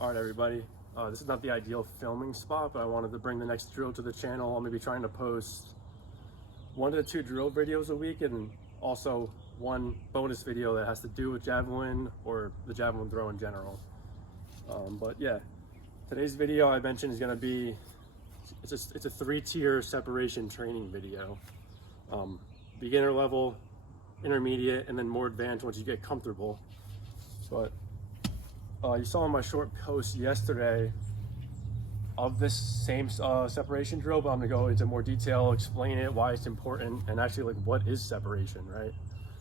All right, everybody. This is not the ideal filming spot, but I wanted to bring the next drill to the channel. I'm gonna be trying to post 1 to 2 drill videos a week, and also one bonus video that has to do with Javelin or the Javelin throw in general. But yeah, today's video I mentioned is gonna be, it's a 3-tier separation training video. Beginner level, intermediate, and then more advanced once you get comfortable. But you saw in my short post yesterday of this same separation drill, but I'm gonna go into more detail, explain it, why it's important, and actually like what is separation, right?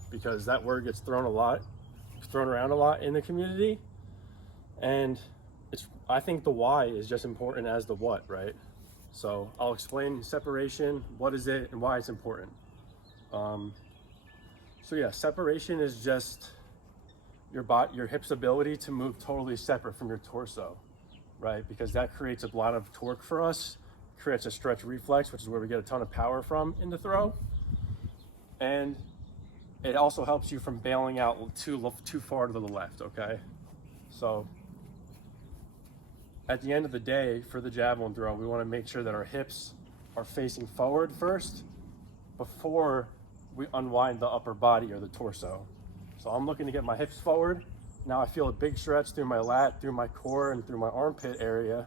Because that word gets thrown around a lot in the community, and I think the why is just important as the what, right? So I'll explain separation, what is it, and why it's important. So yeah, separation is just your hip's ability to move totally separate from your torso, right? Because that creates a lot of torque for us, creates a stretch reflex, which is where we get a ton of power from in the throw. And it also helps you from bailing out too far to the left, okay? So at the end of the day, for the Javelin throw, we wanna make sure that our hips are facing forward first before we unwind the upper body or the torso. So I'm looking to get my hips forward. Now I feel a big stretch through my lat, through my core, and through my armpit area.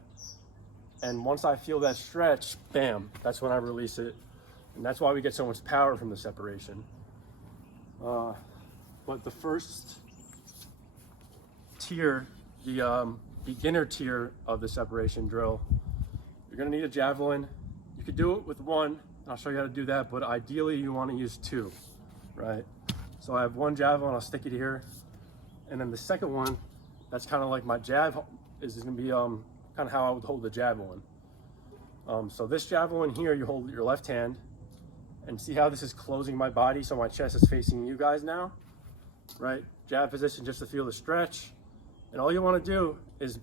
And once I feel that stretch, bam, that's when I release it. And that's why we get so much power from the separation. But the first tier, the beginner tier of the separation drill, you're gonna need a Javelin. You could do it with one. I'll show you how to do that, but ideally you want to use 2, right? So I have one Javelin, I'll stick it here. And then the second one, that's kind of like my jab, is gonna be kind of how I would hold the Javelin. So this Javelin here, you hold your left hand, and see how this is closing my body, so my chest is facing you guys now, right? Jab position just to feel the stretch. And all you want to do is,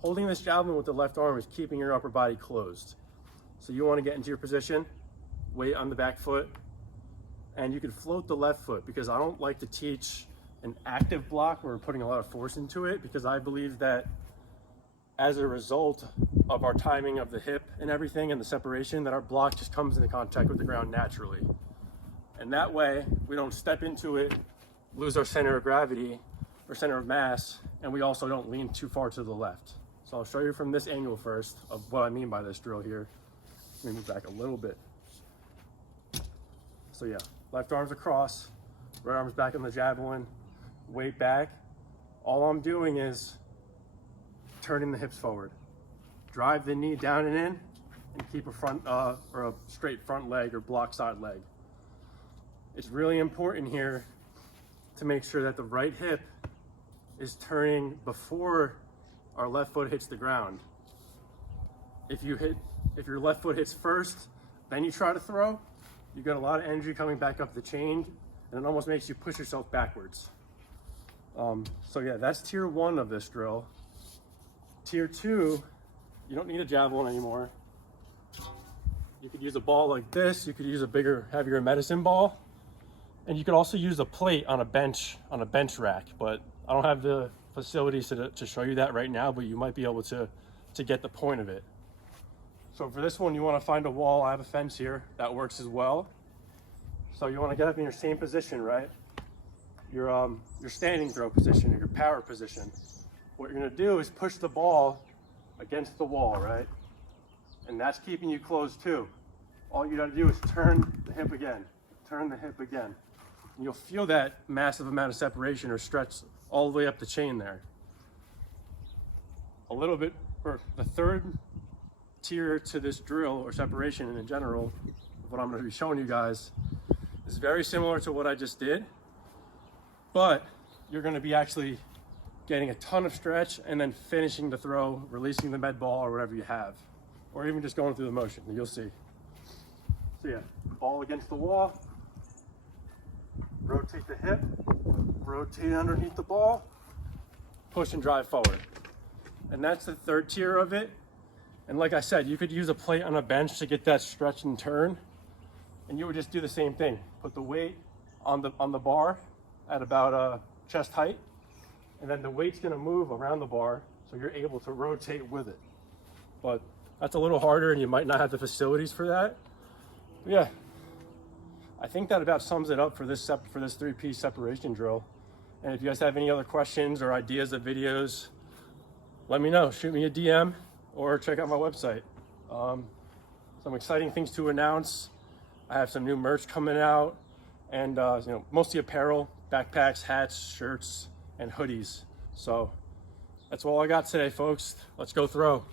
holding this Javelin with the left arm is keeping your upper body closed. So you want to get into your position, weight on the back foot, and you can float the left foot, because I don't like to teach an active block where we're putting a lot of force into it, because I believe that as a result of our timing of the hip and everything and the separation, that our block just comes into contact with the ground naturally. And that way we don't step into it, lose our center of gravity or center of mass, and we also don't lean too far to the left. So I'll show you from this angle first of what I mean by this drill here. Let me move back a little bit. So yeah, left arm's across, right arm's back on the Javelin, weight back. All I'm doing is turning the hips forward. Drive the knee down and in, and keep a front or a straight front leg or block side leg. It's really important here to make sure that the right hip is turning before our left foot hits the ground. If your left foot hits first, then you try to throw, you get a lot of energy coming back up the chain, and it almost makes you push yourself backwards. So yeah, that's tier 1 of this drill. Tier 2, you don't need a Javelin anymore. You could use a ball like this, you could use a bigger, heavier medicine ball, and you could also use a plate on a bench rack, but I don't have the facilities to show you that right now, but you might be able to get the point of it. So for this one, you want to find a wall. I have a fence here that works as well. So you want to get up in your same position, right? Your standing throw position or your power position. What you're going to do is push the ball against the wall, right? And that's keeping you closed too. All you got to do is turn the hip again, turn the hip again. And you'll feel that massive amount of separation or stretch all the way up the chain there. A little bit, or the third tier to this drill or separation, and in general, what I'm going to be showing you guys is very similar to what I just did, but you're going to be actually getting a ton of stretch and then finishing the throw, releasing the med ball or whatever you have, or even just going through the motion. You'll see. So yeah, ball against the wall, rotate the hip, rotate underneath the ball, push and drive forward. And that's the third tier of it. And like I said, you could use a plate on a bench to get that stretch and turn, and you would just do the same thing. Put the weight on the bar at about chest height, and then the weight's gonna move around the bar. so you're able to rotate with it. But that's a little harder and you might not have the facilities for that. But yeah, I think that about sums it up for this 3-piece separation drill. And if you guys have any other questions or ideas of videos, let me know. Shoot me a DM or check out my website. Some exciting things to announce. I have some new merch coming out, and mostly apparel, backpacks, hats, shirts, and hoodies. So that's all I got today, folks. Let's go throw.